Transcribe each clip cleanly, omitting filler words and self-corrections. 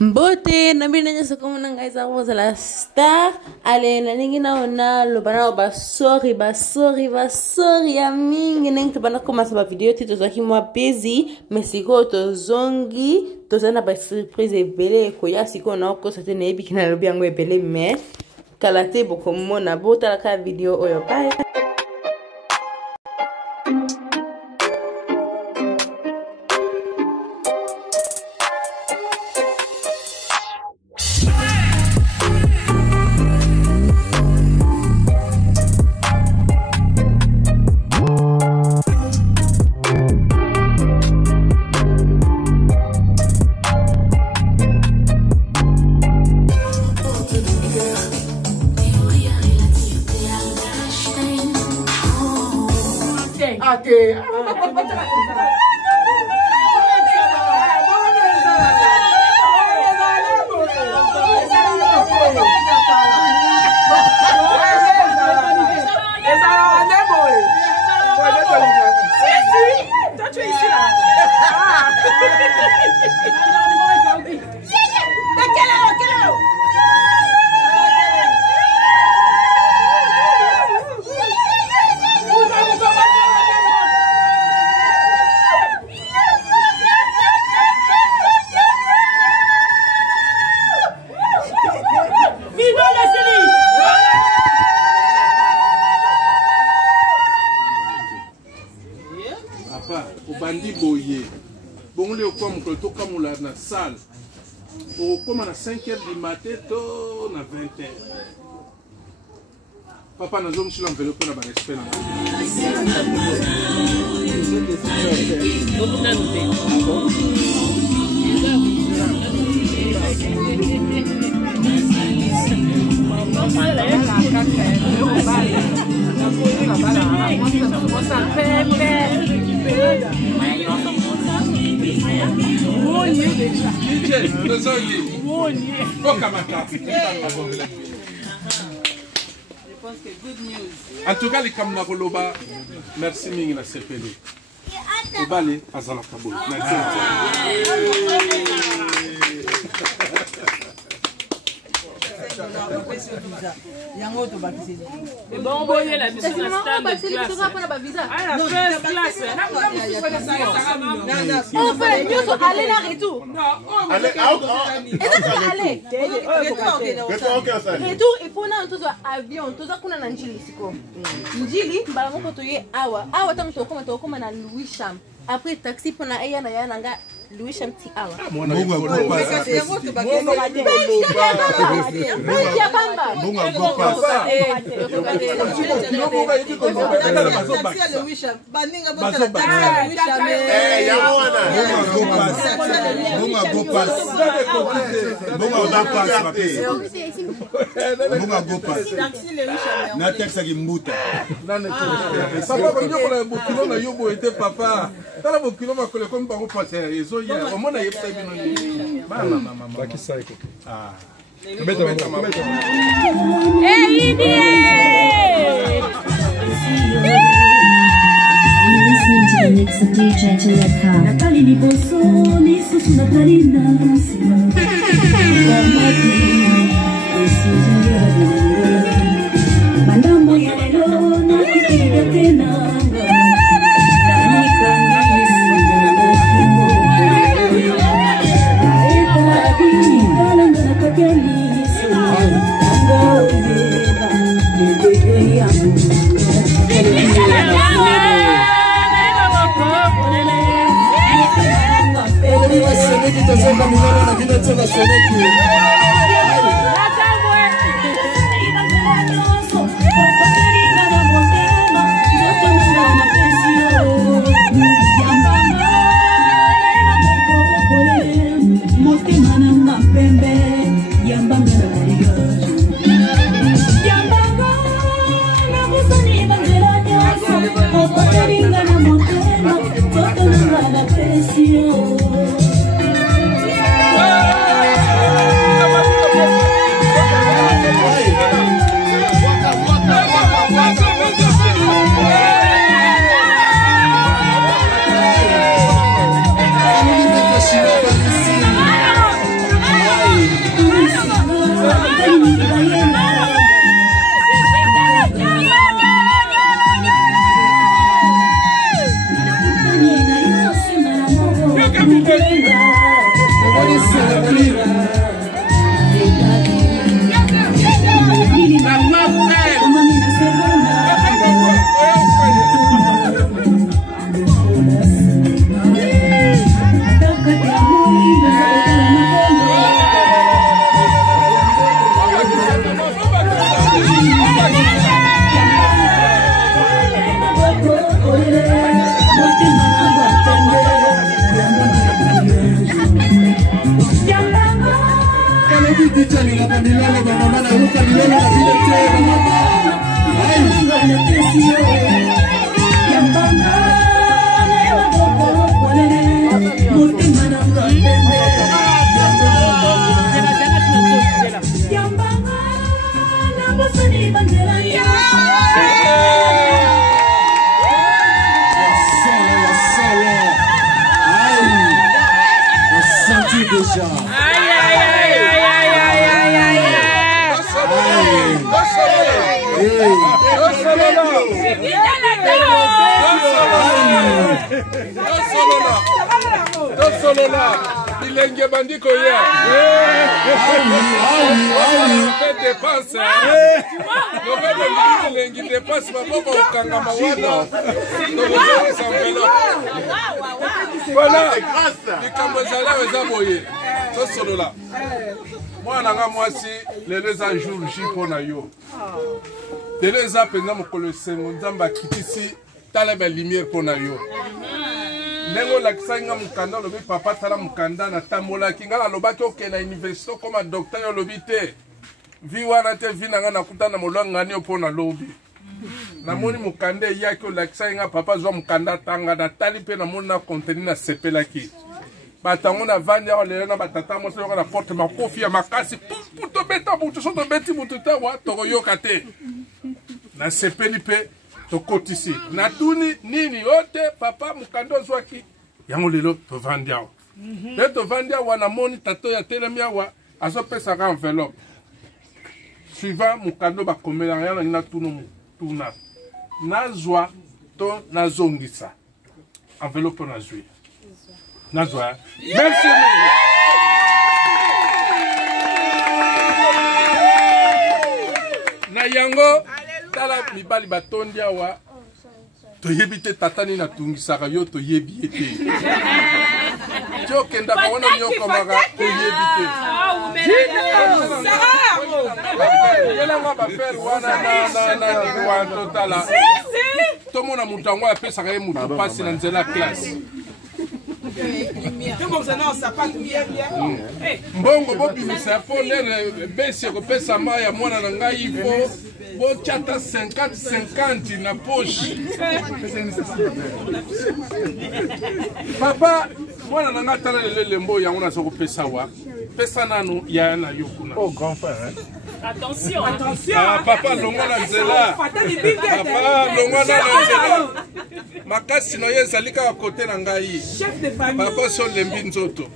Mbote na bina nyo sa kumunang guys ako sa la star. Ale nalingi na una lobana basori ya mingi neng tubana kuma sa video ti tozaki mwa pezi mesiko tozongi tozana ba surprise ebele ko ya siko na ko sa tene ebi kina lobi yango ebele me kalate boko mona bota ka video oyo bye. Na salle au comme à 5h du matin to na 20h papa na zoom sur l'enveloppe pour na respect na en tout cas, les Kamnagoloba, merci Ming na CPD. Obale azala kabo. Bon, bonne la mission de stand de classe. Ah, la first classe. On fait mieux sur aller là retour. Retour il faut na ntozo avion ntozo kuna na njili siko. Njili mbala moko toye awa tangu tokoma na Louis-Cham. Après taxi pona eya na yana nga Louis-Cham ti awa. Papa, tala bokilo makole comme bango passer réseau hier au moins yepta bino ni mama bakisa iko ah Listening to the mix of DJ Tuleka. Nakali ni boso ni susu nakali nasi. Mandambo yelo na kikida tena. Thank you. Bilenge bandiko ya. Fait dépense. Le fait de bilenge dépense pas pour kanga mawana. Voilà. Likambo zala weza boye. To solo la. Mwana nga mwasi lelo za jour jipona yo. Lelo za penza mokolo sengo nzamba kitisi tala ba lumière pona yo. Nengo lakisanga mukanda lobi papa tala mukanda na tambola kinga lobaki okena université comme docteur yo lobi te vi wana te vi nanga nakutana molanga ni opona lobi namoni mukanda yaki lakisanga papa zwa mukanda tanga na tali pe namoni na contenu na sepelaki batango na vandi ya lelo na batata mo so na porte makofi ya makasi puto beta butu so to beti butu ta wa to yoka te na sepeli pe tokotisi natuni nini yote papa mukando zwaki yango lelo tovandi awa pe tovandi awa namoni tato ya telemi awa azopesaka enveloppe suivant mukando bakomela yana na tuna nazwa to nazongisa enveloppe nazwi nazwa merci na yango tala mibali batondi awa toyebi te tatani na tungisaka yo toyebi ete tio kenda baona nyoko maga toyebi te yelanga bafere wana na totala tomona mutu ango apesaka ye mutu pasi na nzela classe mbongo bobimisa po lere besi ekopesa mai ya mwana na ngai ivo bochata 50-50 na poche papa mwana na ngai tala lelo lembo yango naza kopesa wa pesa nanu ya na yo kuna oh grand frère attention attention papa longola nzela papa longola nzela makasi no ye ezali kaka kote na ngai papa so lembi nzoto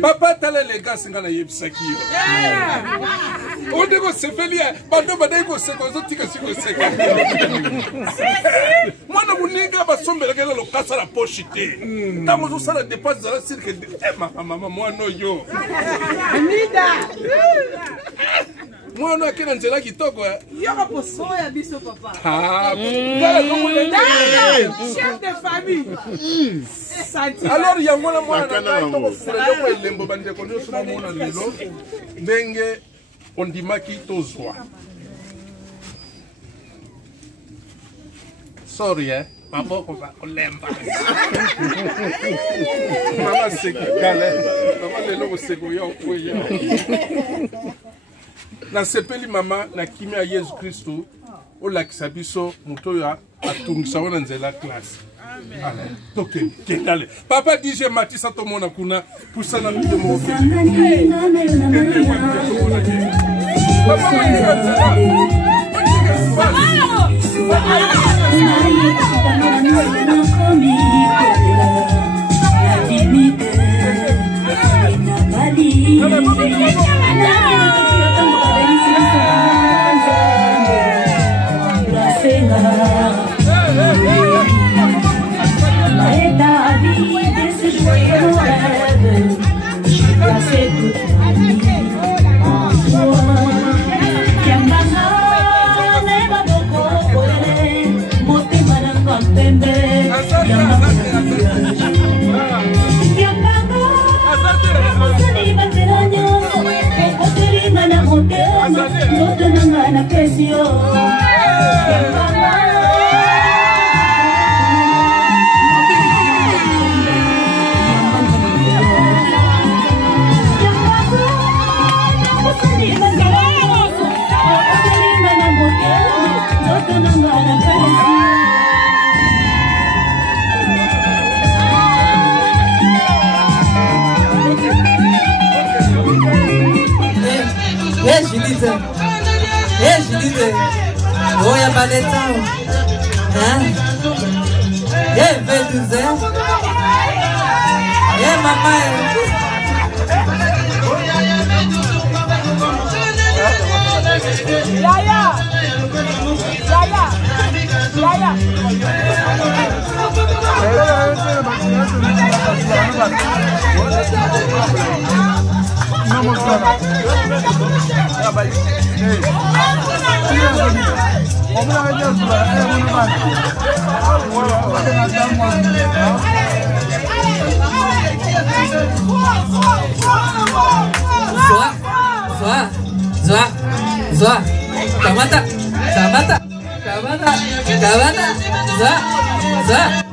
papa tala elegance nga nayebisaki yo ode kosepeli bando badai koseka ozotika si koseka mwana moninga basombelaka ela lokasa na poche te ntango ozosala dépense ezala sirke mama mwana oyo mwana ake na nzela kitoko yoko poso ya biso papa chef de famille alors yango na mwana na tokofula yoko elembo bandeko nyonso bamona lelo ndenge ondimaki tozwa sorry maboko bakolemba mama sekikale mama lelo koseko yo oyo nasepeli mama na kimia ya Yesu Kristo olakisa biso moto oyo atungisa wana nzela classe kendale papa DJ Matisa tomona kuna pusana mide mofe Judith. Eh, Judith. Oh, ya baleta. Hein? Eh, V12. Eh, maman. Yaya. Zoa. Kamata. Zoa.